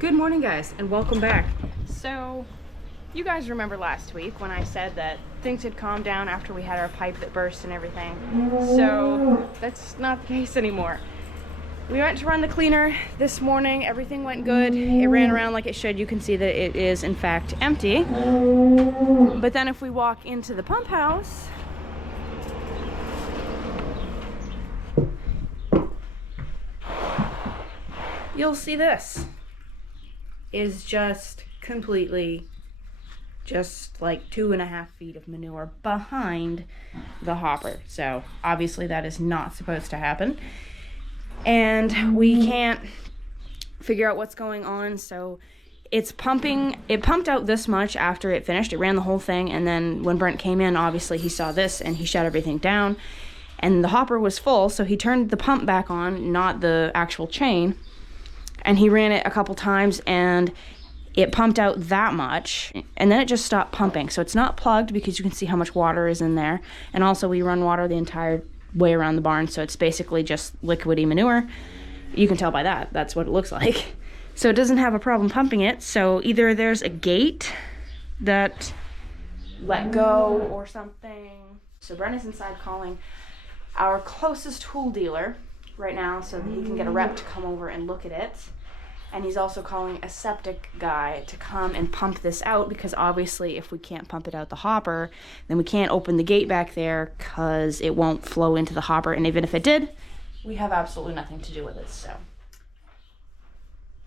Good morning, guys, and welcome back. So, you guys remember last week when I said that things had calmed down after we had our pipe that burst and everything. So, that's not the case anymore. We went to run the cleaner this morning. Everything went good. It ran around like it should. You can see that it is, in fact, empty. But then if we walk into the pump house, you'll see this is just completely just like 2.5 feet of manure behind the hopper. So obviously that is not supposed to happen, and we can't figure out what's going on. So it's pumping. It pumped out this much after it finished. It ran the whole thing, and then when Brent came in, obviously he saw this and he shut everything down, and the hopper was full, so he turned the pump back on, not the actual chain. And he ran it a couple times and it pumped out that much, and then it just stopped pumping. So it's not plugged because you can see how much water is in there. And also we run water the entire way around the barn, so it's basically just liquidy manure. You can tell by that, that's what it looks like. So it doesn't have a problem pumping it. So either there's a gate that let go or something. So Brenna's inside calling our closest tool dealer right now so that he can get a rep to come over and look at it. And he's also calling a septic guy to come and pump this out, because obviously if we can't pump it out the hopper, then we can't open the gate back there because it won't flow into the hopper. And even if it did, we have absolutely nothing to do with it. So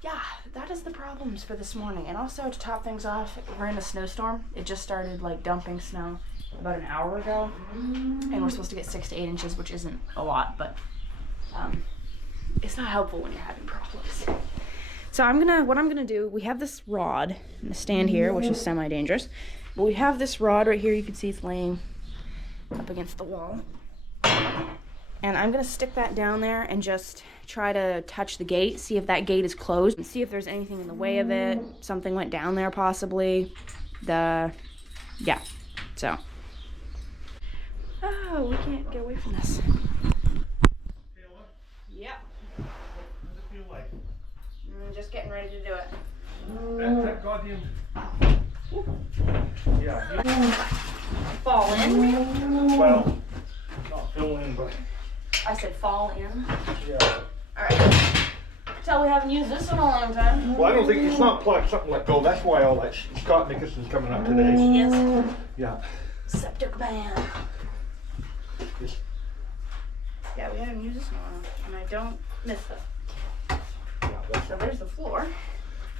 yeah, that is the problems for this morning. And also, to top things off, we're in a snowstorm. It just started like dumping snow about an hour ago, and we're supposed to get 6 to 8 inches, which isn't a lot, but it's not helpful when you're having problems. So what I'm gonna do, we have this rod in the stand here, which is semi-dangerous, but we have this rod right here. You can see it's laying up against the wall. And I'm gonna stick that down there and just try to touch the gate, see if that gate is closed, and see if there's anything in the way of it. Something went down there possibly. Yeah, so. Oh, we can't get away from this. Yep. What does it feel like? I'm just getting ready to do it. That goddamn. Yeah. Fall in? Well, not fill in, but. I said fall in. Yeah. Alright. Tell we haven't used this in a long time. Well, I don't think it's not plugged. Something let go. That's why all that Scott Nickerson's coming up today. He is. Yeah. Septic man. Just, Yeah, we haven't used this in a while, and I don't miss it. yeah, So there's the floor.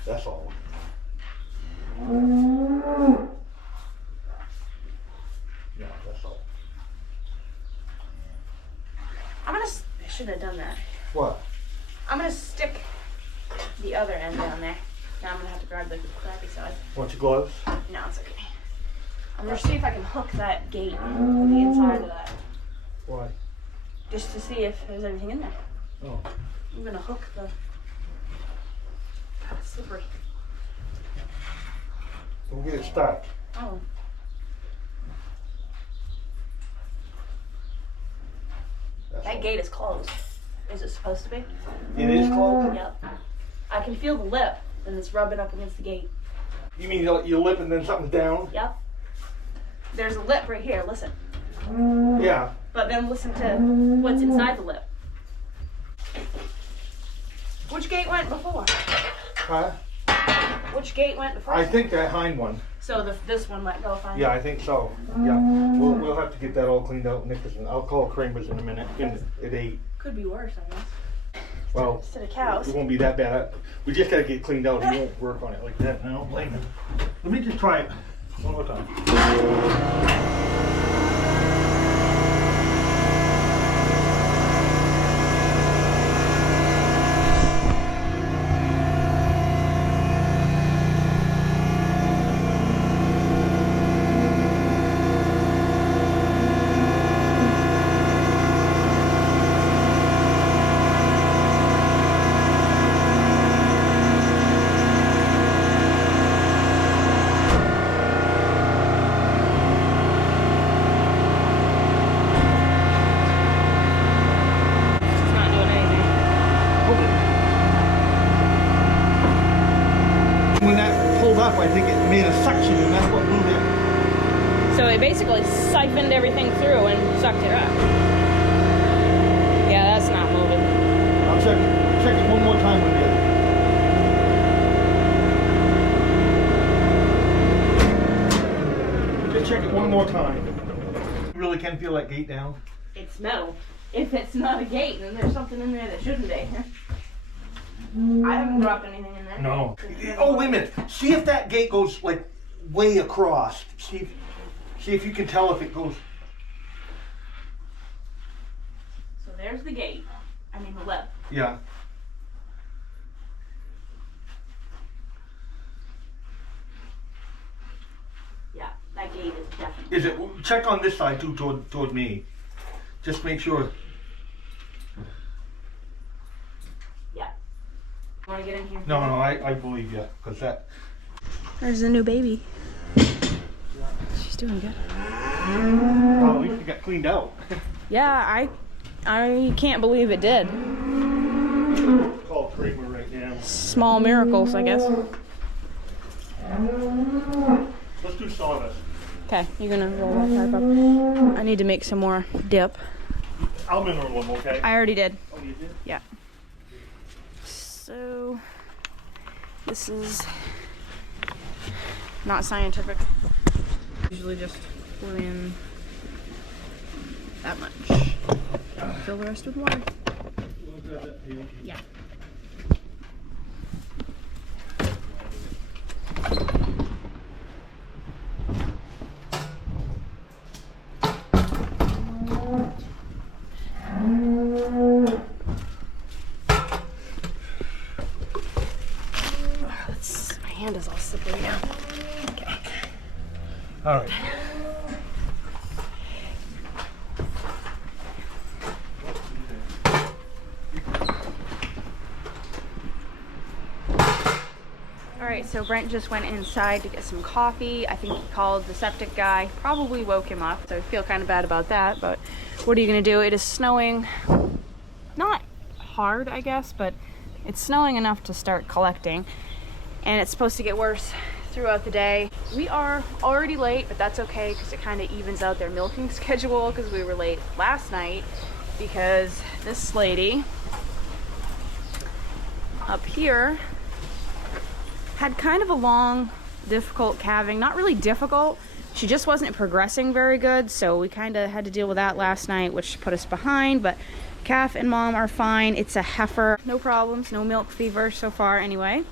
that's all. Yeah, that's all. I should have done that. What? I'm gonna stick the other end down there. Now I'm gonna have to grab the crappy side. Want your gloves? No, it's okay. I'm gonna see if I can hook that gate to the inside of that, Why? just to see if there's anything in there. Oh. I'm gonna hook the slippery. Don't get it stuck. Oh. That's That all. gate is closed. Is it supposed to be? It is closed? Yep. I can feel the lip, and it's rubbing up against the gate. You mean your lip and then something's down? Yep. There's a lip right here, listen. Yeah. But then listen to what's inside the lip. Which gate went before? Huh? Which gate went before? I think that hind one. So this one let go finally? Yeah, I think so. Yeah. We'll have to get that all cleaned out, Nickerson. I'll call Kramer's in a minute. At 8. Could be worse, I guess. Well, Instead of cows. it won't be that bad. We just gotta get cleaned out. He won't work on it like that now. Blame him. Let me just try it one more time. up, I think it made a suction, and that's what blew it. So it basically siphoned everything through and sucked it up. Yeah, that's not moving. I'll check it one more time with you. Just check it one more time. You really can feel that gate down? It's metal. If it's not a gate, then there's something in there that shouldn't be. I haven't dropped anything in there. No. Oh, wait a minute. See if that gate goes like way across. See if you can tell if it goes. So there's the gate. I mean the lip. Yeah. Yeah, that gate is definitely. Is it? Check on this side too, toward me. Just make sure. Yeah. You want to get in here? No, I believe you, because that. There's the new baby. She's doing good. Well, at least it got cleaned out. Yeah, I can't believe it did. Call Kramer right now. Small miracles, I guess. Let's do sawdust. Okay, you're gonna roll that pipe up. I need to make some more dip. I'll mineral them, okay? I already did. Oh, you did? Yeah. So this is not scientific. Usually just pour in that much. Fill the rest with water. Yeah. My hand is all slippery now. Okay. All right. Alright, so Brent just went inside to get some coffee. I think he called the septic guy, probably woke him up, so I feel kind of bad about that, but what are you going to do? It is snowing, not hard I guess, but it's snowing enough to start collecting, and it's supposed to get worse throughout the day. We are already late, but that's okay because it kind of evens out their milking schedule, because we were late last night because this lady up here had kind of a long, difficult calving. Not really difficult, she just wasn't progressing very good, so we kind of had to deal with that last night, which put us behind, but calf and mom are fine. It's a heifer, no problems, no milk fever so far anyway.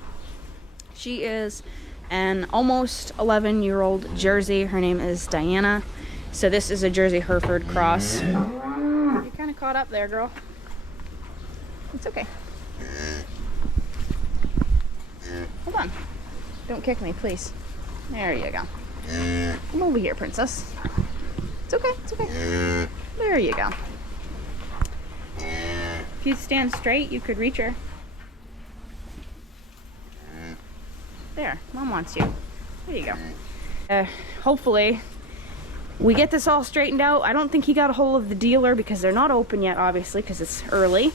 She is an almost 11-year-old Jersey. Her name is Diana. So this is a Jersey Hereford cross. You're kind of caught up there, girl. It's okay. Hold on. Don't kick me, please. There you go. Come over here, princess. It's okay, it's okay. There you go. If you stand straight, you could reach her. There, mom wants you. There you go. Hopefully, we get this all straightened out. I don't think he got a hold of the dealer because they're not open yet, obviously, because it's early.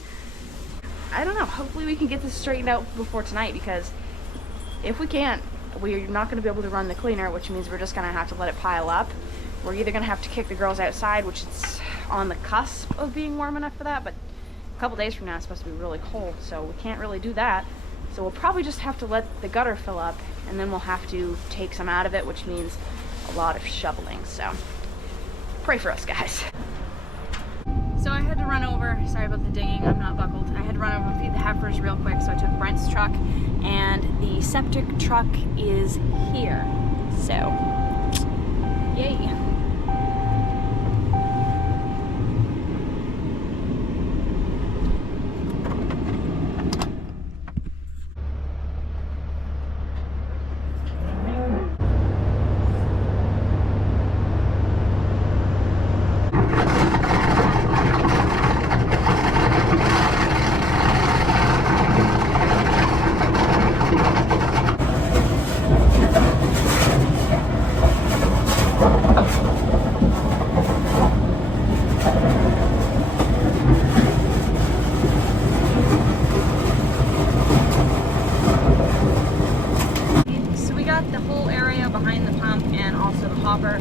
I don't know. Hopefully we can get this straightened out before tonight, because if we can't, we're not going to be able to run the cleaner, which means we're just going to have to let it pile up. We're either going to have to kick the girls outside, which is on the cusp of being warm enough for that, but a couple days from now it's supposed to be really cold, so we can't really do that. So we'll probably just have to let the gutter fill up, and then we'll have to take some out of it, which means a lot of shoveling. So pray for us, guys. So I had to run over, sorry about the dinging, I'm not buckled. I had to run over and feed the heifers real quick, so I took Brent's truck, and the septic truck is here. So, yay. and also the hopper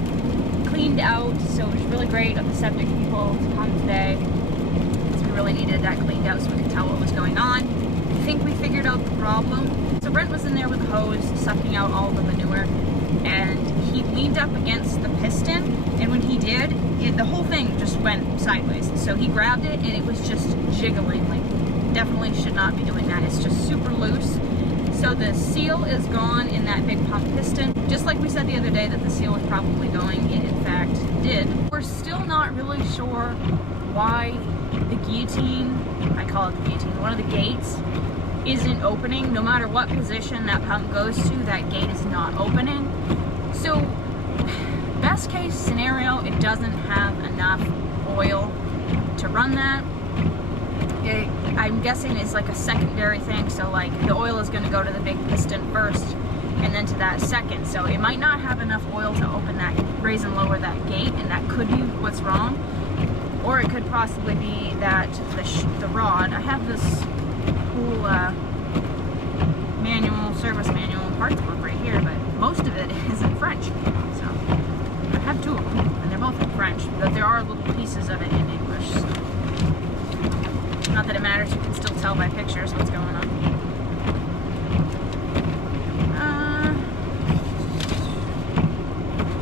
cleaned out. So it was really great of the septic people to come today. We really needed that cleaned out so we could tell what was going on. I think we figured out the problem. So Brent was in there with a hose sucking out all the manure, and he leaned up against the piston, and when he did, the whole thing just went sideways. So he grabbed it and it was just jiggling. Like, definitely should not be doing that. It's just super loose. So the seal is gone in that big pump piston. Just like we said the other day that the seal was probably going, it in fact did. We're still not really sure why the guillotine, I call it the guillotine, one of the gates isn't opening. No matter what position that pump goes to, that gate is not opening. So best case scenario, it doesn't have enough oil to run that. I'm guessing it's like a secondary thing, so like the oil is going to go to the big piston first and then to that second. So it might not have enough oil to open that, raise and lower that gate, and that could be what's wrong. Or it could possibly be that the rod, I have this cool service manual and parts book right here, but most of it is in French. So I have two of them, and they're both in French, but there are little pieces of it in English. So. Not that it matters, you can still tell by pictures what's going on.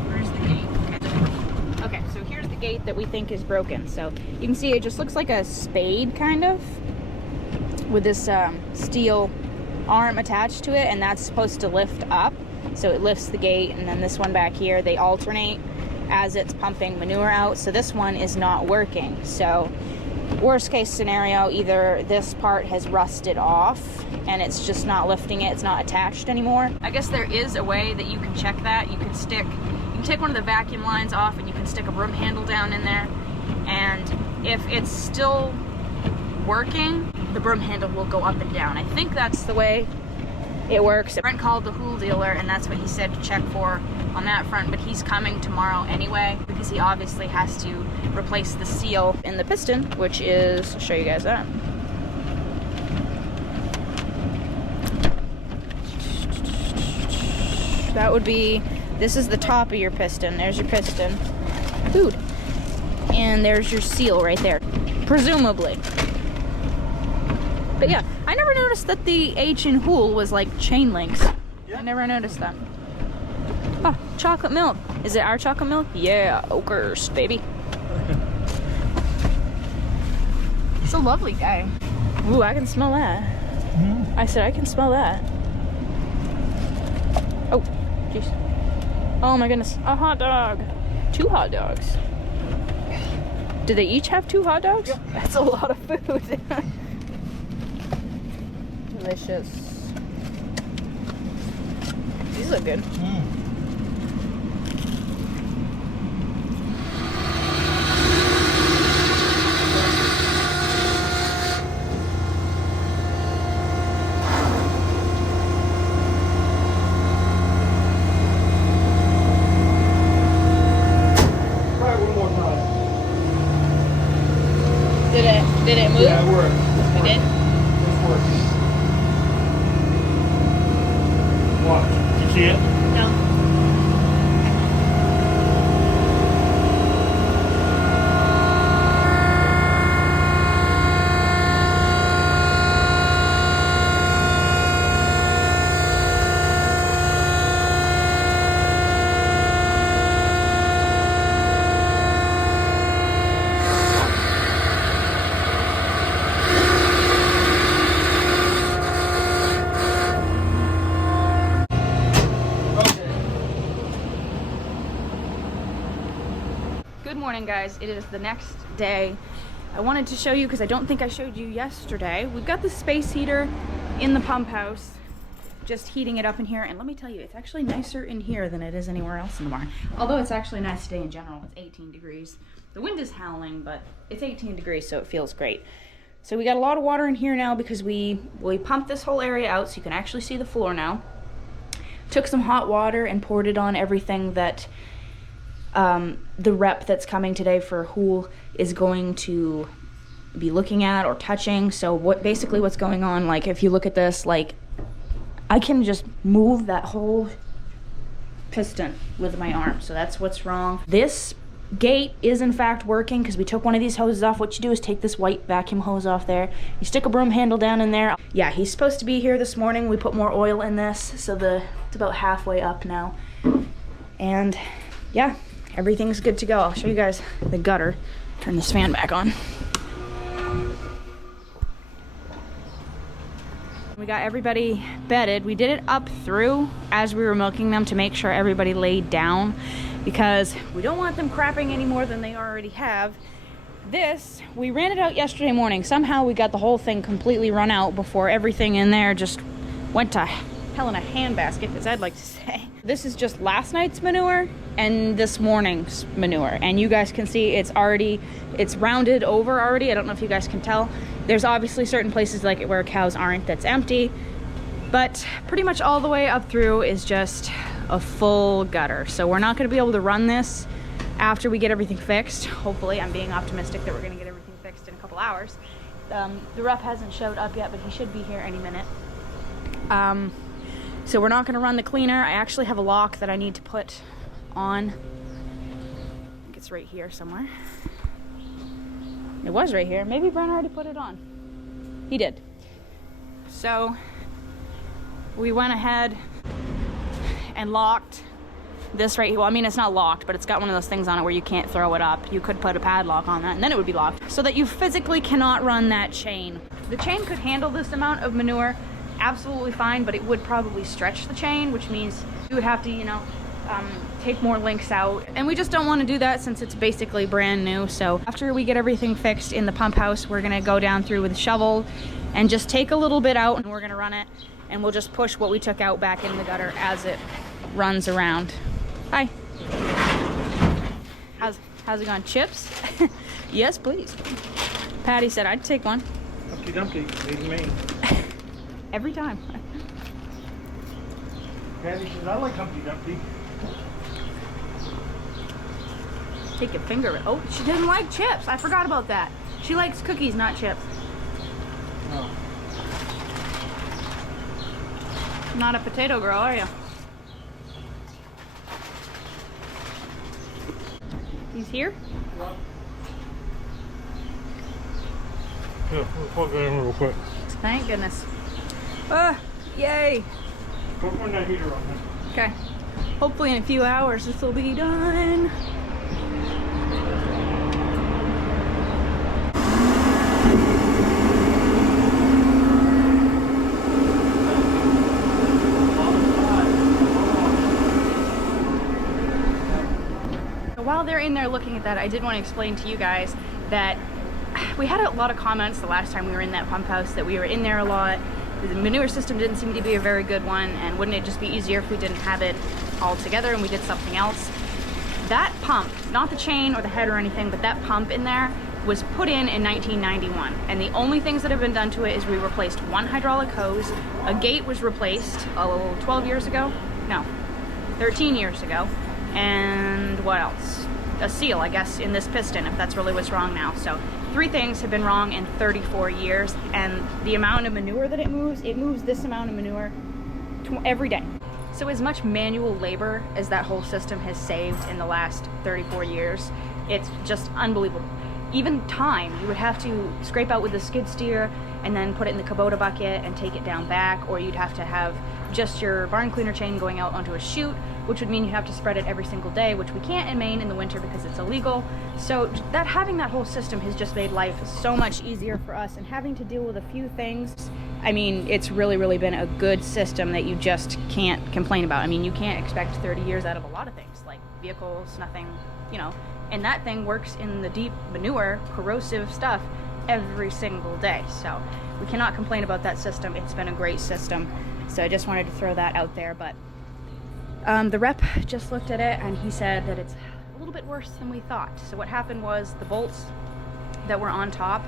Where's the gate? Okay, so here's the gate that we think is broken. So you can see it just looks like a spade, kind of, with this steel arm attached to it, and that's supposed to lift up. So it lifts the gate, and then this one back here, they alternate as it's pumping manure out. So this one is not working. So worst case scenario, either this part has rusted off and it's just not lifting it, it's not attached anymore. I guess there is a way that you can check that. You can take one of the vacuum lines off and you can stick a broom handle down in there, and if it's still working, the broom handle will go up and down. I think that's the way it works. Brent called the Hool dealer and that's what he said to check for on that front, but he's coming tomorrow anyway because he obviously has to replace the seal in the piston, which is, I'll show you guys that. That would be, this is the top of your piston. There's your piston. Food. And there's your seal right there, presumably. But yeah, I never noticed that the H in Hool was like chain links. Yeah. I never noticed that. Oh, chocolate milk. Is it our chocolate milk? Yeah, Oakhurst, baby. He's a lovely guy. Ooh, I can smell that. Mm-hmm. I said I can smell that. Oh, jeez. Oh my goodness, a hot dog. 2 hot dogs. Do they each have 2 hot dogs? Yep. That's a lot of food. Delicious. These look good. Mm. Did it move? Yeah, it worked. It did? It's working. Watch. Did you see it? No. Good morning, guys. It is the next day. I wanted to show you because I don't think I showed you yesterday. We've got the space heater in the pump house, just heating it up in here. And let me tell you, it's actually nicer in here than it is anywhere else in the barn. Although it's actually a nice day in general. It's 18 degrees. The wind is howling, but it's 18 degrees, so it feels great. So we got a lot of water in here now because we pumped this whole area out so you can actually see the floor now. Took some hot water and poured it on everything that the rep that's coming today for Hool is going to be looking at or touching. So basically what's going on, like if you look at this, like I can just move that whole piston with my arm. So that's what's wrong. This gate is in fact working because we took one of these hoses off. What you do is take this white vacuum hose off there. You stick a broom handle down in there. Yeah, he's supposed to be here this morning. We put more oil in this, so it's about halfway up now. And yeah, everything's good to go. I'll show you guys the gutter. Turn this fan back on. We got everybody bedded. We did it up through as we were milking them to make sure everybody laid down, because we don't want them crapping any more than they already have. This, we ran it out yesterday morning. Somehow we got the whole thing completely run out before everything in there just went to hell in a handbasket, as I'd like to say. This is just last night's manure and this morning's manure. And you guys can see it's rounded over already. I don't know if you guys can tell. There's obviously certain places like where cows aren't that's empty, but pretty much all the way up through is just a full gutter. So we're not gonna be able to run this after we get everything fixed. Hopefully, I'm being optimistic that we're gonna get everything fixed in a couple hours. The rep hasn't showed up yet, but he should be here any minute. So we're not gonna run the cleaner. I actually have a lock that I need to put on. I think it's right here somewhere. It was right here. Maybe Brent already put it on. He did. So we went ahead and locked this right here. Well, I mean, it's not locked, but it's got one of those things on it where you can't throw it up. You could put a padlock on that and then it would be locked, so that you physically cannot run that chain. The chain could handle this amount of manure absolutely fine, but it would probably stretch the chain, which means you would have to, you know, take more links out, and we just don't want to do that since it's basically brand new. So after we get everything fixed in the pump house, we're gonna go down through with a shovel and just take a little bit out, and we're gonna run it, and we'll just push what we took out back in the gutter as it runs around. Hi. How's it going? Chips? Yes, please. Patty said I'd take one. Humpty Dumpty, made me. Every time. Patty says, I like Humpty Dumpty. Take a finger. Oh, she doesn't like chips. I forgot about that. She likes cookies, not chips. Oh. Not a potato girl, are you? He's here? Yeah, we'll plug that in real quick. Thank goodness. Ah, yay. Don't turn that heater on. Okay. Hopefully in a few hours this will be done. While they're in there looking at that, I did want to explain to you guys that we had a lot of comments the last time we were in that pump house that we were in there a lot. The manure system didn't seem to be a very good one, and wouldn't it just be easier if we didn't have it all together and we did something else? That pump, not the chain or the head or anything, but that pump in there was put in 1991, and the only things that have been done to it is we replaced one hydraulic hose, a gate was replaced 12 years ago? No, 13 years ago. And what else? A seal, I guess, in this piston, if that's really what's wrong now. So 3 things have been wrong in 34 years, and the amount of manure that it moves this amount of manure every day. So as much manual labor as that whole system has saved in the last 34 years, it's just unbelievable. Even time, you would have to scrape out with the skid steer and then put it in the Kubota bucket and take it down back, or you'd have to have just your barn cleaner chain going out onto a chute, which would mean you have to spread it every single day, which we can't in Maine in the winter because it's illegal. So that having that whole system has just made life so much easier for us, and having to deal with a few things, I mean, it's really been a good system that you just can't complain about. I mean, you can't expect 30 years out of a lot of things, like vehicles, nothing, you know, and that thing works in the deep manure, corrosive stuff every single day. So we cannot complain about that system. It's been a great system. So I just wanted to throw that out there, but the rep just looked at it and he said that it's a little bit worse than we thought. So what happened was the bolts that were on top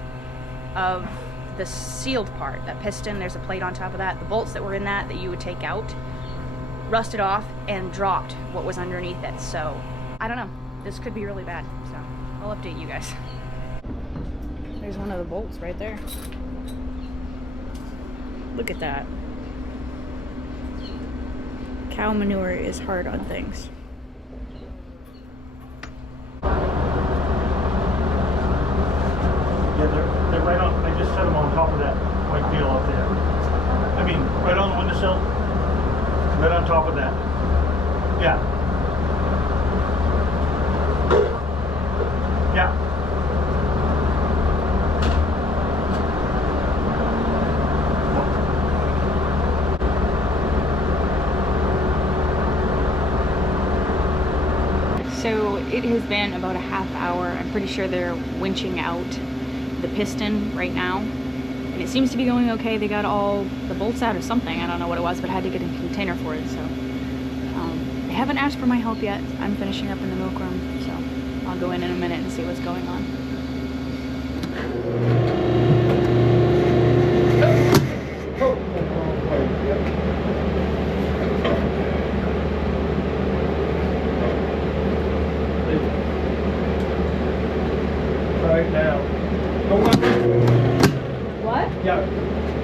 of the sealed part, that piston, there's a plate on top of that, the bolts that were in that you would take out, rusted off and dropped what was underneath it. So I don't know, this could be really bad. So I'll update you guys. There's one of the bolts right there. Look at that. Cow manure is hard on things. Yeah, they're right on. I just set them on top of that white deal up there. I mean, right on the windowsill. Right on top of that. Yeah. Yeah. So it has been about a half hour. I'm pretty sure they're winching out the piston right now. And it seems to be going okay. They got all the bolts out or something. I don't know what it was, but I had to get a container for it. So they haven't asked for my help yet. I'm finishing up in the milk room. So I'll go in a minute and see what's going on. Right now. Go on. What? Yeah.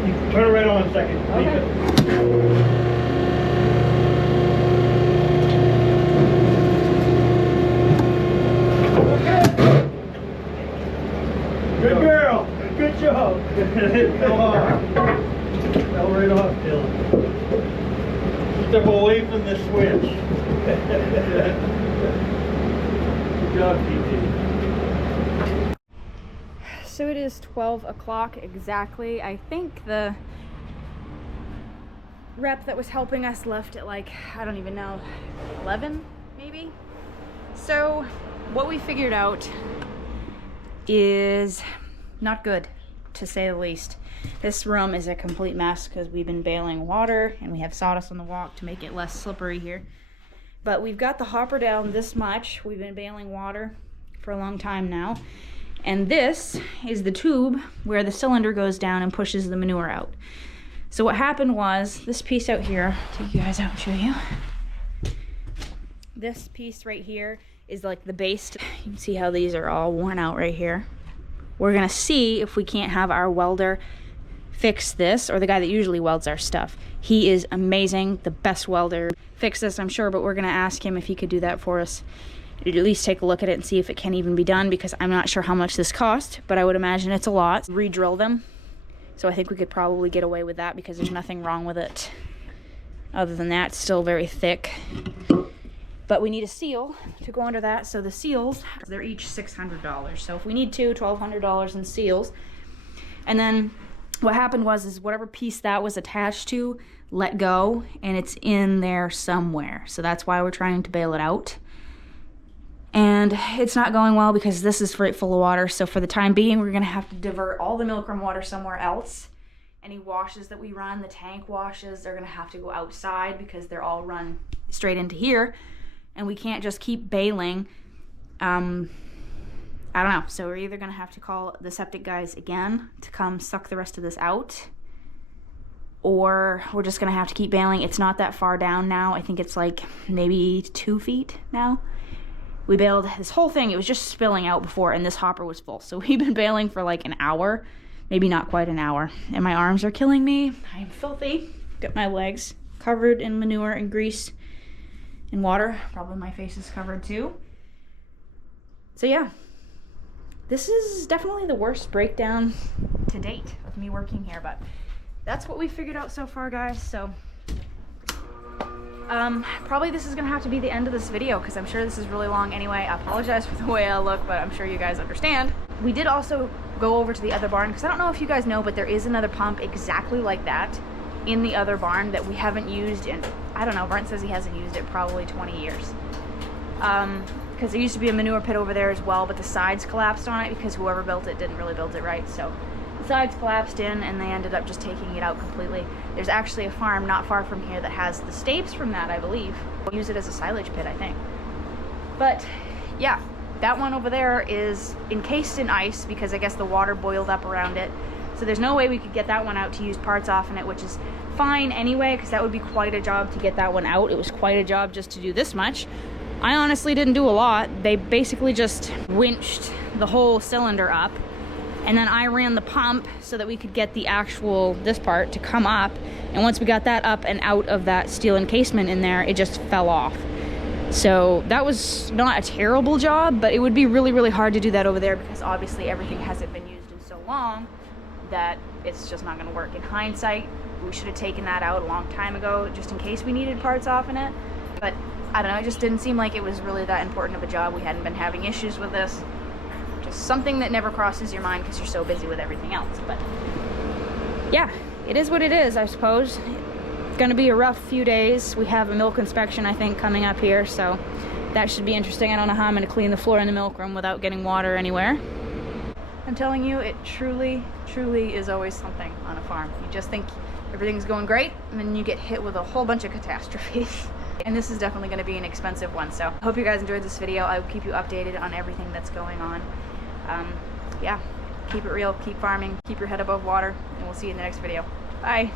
You turn it right on a second. Okay. Good girl. Good job. Fell off. Fell right off, Dylan. Step away from the switch. Good job, TT. So it is 12 o'clock exactly. I think the rep that was helping us left at like, I don't even know, 11 maybe? So what we figured out is not good, to say the least. This room is a complete mess because we've been bailing water and we have sawdust on the walk to make it less slippery here. But we've got the hopper down this much. We've been bailing water for a long time now. And this is the tube where the cylinder goes down and pushes the manure out. So what happened was, this piece out here, take you guys out and show you. This piece right here is like the base. You can see how these are all worn out right here. We're gonna see if we can't have our welder fix this, or the guy that usually welds our stuff. He is amazing, the best welder. Fix this, I'm sure, but we're gonna ask him if he could do that for us. At least take a look at it and see if it can even be done, because I'm not sure how much this cost, but I would imagine it's a lot. Re-drill them. So I think we could probably get away with that because there's nothing wrong with it. Other than that, it's still very thick. But we need a seal to go under that. So the seals, they're each $600. So if we need two, $1,200 in seals. And then what happened was whatever piece that was attached to let go, and it's in there somewhere. So that's why we're trying to bail it out. And it's not going well because this is full of water. So for the time being, we're gonna have to divert all the milkroom water somewhere else. Any washes that we run, the tank washes, they're gonna have to go outside because they're all run straight into here. And we can't just keep bailing. I don't know. So we're either gonna have to call the septic guys again to come suck the rest of this out, or we're just gonna have to keep bailing. It's not that far down now. I think it's like maybe 2 feet now. We bailed this whole thing. It was just spilling out before, and this hopper was full. So we've been bailing for like an hour, maybe not quite an hour. And my arms are killing me. I'm filthy. Got my legs covered in manure and grease and water. Probably my face is covered too. So yeah, this is definitely the worst breakdown to date of me working here, but that's what we figured out so far, guys. So probably this is gonna have to be the end of this video because I'm sure this is really long anyway. I apologize for the way I look, but I'm sure you guys understand. We did also go over to the other barn because I don't know if you guys know, but there is another pump exactly like that in the other barn that we haven't used in, I don't know, Brent says he hasn't used it probably 20 years. Because there used to be a manure pit over there as well, but the sides collapsed on it because whoever built it didn't really build it right. So the sides collapsed in and they ended up just taking it out completely. There's actually a farm not far from here that has the stapes from that, I believe. We'll use it as a silage pit, I think. But yeah, that one over there is encased in ice because I guess the water boiled up around it. So there's no way we could get that one out to use parts off in it, which is fine anyway, because that would be quite a job to get that one out. It was quite a job just to do this much. I honestly didn't do a lot. They basically just winched the whole cylinder up And then I ran the pump so that we could get the actual, this part, to come up. And once we got that up and out of that steel encasement in there, it just fell off. So that was not a terrible job, but it would be really, really hard to do that over there because obviously everything hasn't been used in so long that it's just not gonna work. In hindsight, we should have taken that out a long time ago just in case we needed parts off in it. But I don't know, it just didn't seem like it was really that important of a job. We hadn't been having issues with this. Just something that never crosses your mind because you're so busy with everything else. But yeah, it is what it is, I suppose. It's gonna be a rough few days. We have a milk inspection, I think, coming up here, so that should be interesting. I don't know how I'm gonna clean the floor in the milk room without getting water anywhere. I'm telling you, it truly, truly is always something on a farm. You just think everything's going great, and then you get hit with a whole bunch of catastrophes. And this is definitely gonna be an expensive one, so I hope you guys enjoyed this video. I will keep you updated on everything that's going on. Yeah, keep it real, keep farming, keep your head above water, and we'll see you in the next video. Bye.